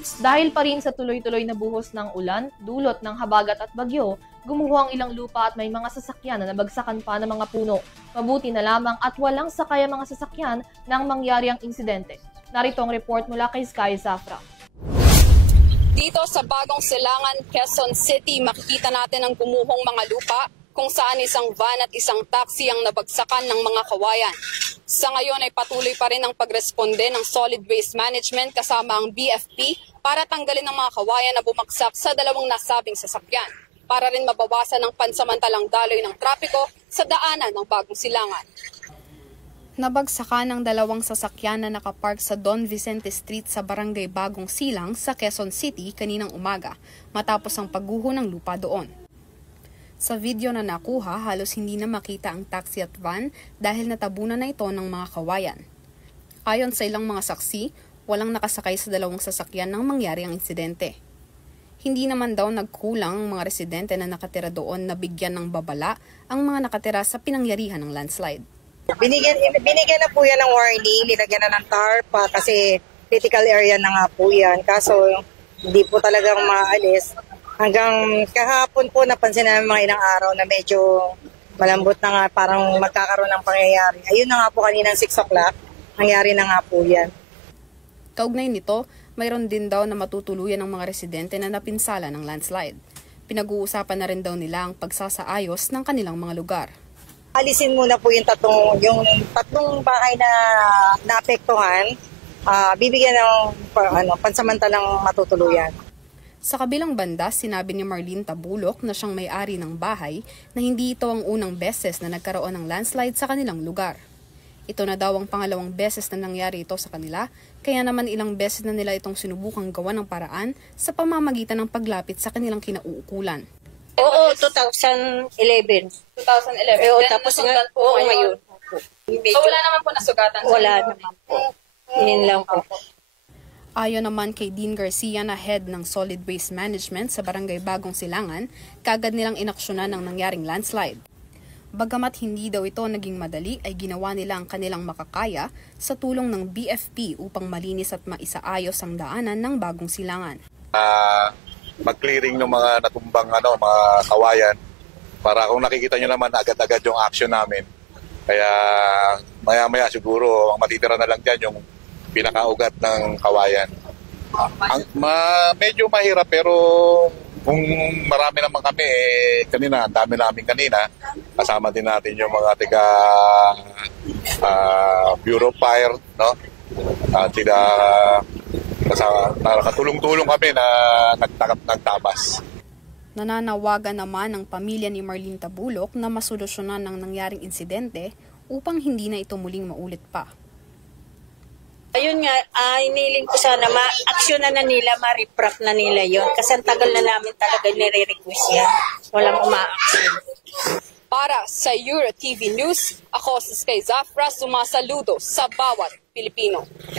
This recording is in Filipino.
Dahil pa rin sa tuloy-tuloy na buhos ng ulan, dulot ng habagat at bagyo, gumuho ang ilang lupa at may mga sasakyan na nabagsakan pa ng mga puno. Mabuti na lamang at walang sakay ang mga sasakyan nang mangyari ang insidente. Narito ang report mula kay Sky Zafra. Dito sa Bagong Silangan, Quezon City, makikita natin ang gumuhong mga lupa kung saan isang van at isang taxi ang nabagsakan ng mga kawayan. Sa ngayon ay patuloy pa rin ang pagresponde ng Solid Waste Management kasama ang BFP para tanggalin ang mga kawayan na bumagsak sa dalawang nasabing sasakyan para rin mabawasan ang pansamantalang daloy ng trapiko sa daanan ng Bagong Silangan. Nabagsakan ng dalawang sasakyan na nakapark sa Don Vicente Street sa Barangay Bagong Silang sa Quezon City kaninang umaga matapos ang pagguho ng lupa doon. Sa video na nakuha, halos hindi na makita ang taxi at van dahil natabunan na ito ng mga kawayan. Ayon sa ilang mga saksi, walang nakasakay sa dalawang sasakyan nang mangyari ang insidente. Hindi naman daw nagkulang ang mga residente na nakatira doon na bigyan ng babala ang mga nakatira sa pinangyarihan ng landslide. Binigyan na po yan ng warning, nilagyan na ng tarp kasi critical area na nga po yan. Kaso hindi po talagang maalis. Hanggang kahapon po napansin namin mga ilang araw na medyo malambot na nga, parang magkakaroon ng pangyayari. Ayun na nga po kaninang 6 o'clock, nangyari na nga po yan. Kaugnay nito, mayroon din daw na matutuluyan ng mga residente na napinsala ng landslide. Pinag-uusapan na rin daw nila ang pagsasaayos ng kanilang mga lugar. Alisin muna po yung tatlong bahay na naapektuhan, bibigyan ng pansamantalang matutuluyan. Sa kabilang banda, sinabi ni Marlene Tabulok na siyang may-ari ng bahay na hindi ito ang unang beses na nagkaroon ng landslide sa kanilang lugar. Ito na daw ang pangalawang beses na nangyari ito sa kanila, kaya naman ilang beses na nila itong sinubukang gawa ng paraan sa pamamagitan ng paglapit sa kanilang kinauukulan. Oo, 2011. 2011? Oo, tapos ngayon. So wala naman po nasugatan? Wala naman po. Yun lang po. Ayon naman kay Dean Garcia na head ng Solid Waste Management sa Barangay Bagong Silangan, kagad nilang inaksyonan ng nangyaring landslide. Bagamat hindi daw ito naging madali, ay ginawa nila ang kanilang makakaya sa tulong ng BFP upang malinis at maisaayos ang daanan ng Bagong Silangan. Mag-clearing ng mga natumbang mga kawayan para kung nakikita nyo naman agad-agad yung action namin. Kaya maya-maya siguro ang matitira na lang dyan yung pinakaugat ng kawayan. Medyo mahirap pero kung marami naman kami, kanina, ang dami namin kanina, kasama din natin yung mga tiga Bureau of Fire, no? Nakatulong-tulong kami na nagtabas. Nananawagan naman ang pamilya ni Marlene Tabulok na masolusyonan ng nangyaring insidente upang hindi na ito muling maulit pa. Ayun nga, iniling ko sana ma-aksyonan na nila, ma-reprap na nila yon kasi ang tagal na namin talaga nire-request yan. Walang uma-aksyon. Para sa Euro TV News, ako si Sky Zafra, sumasaludo sa bawat Pilipino.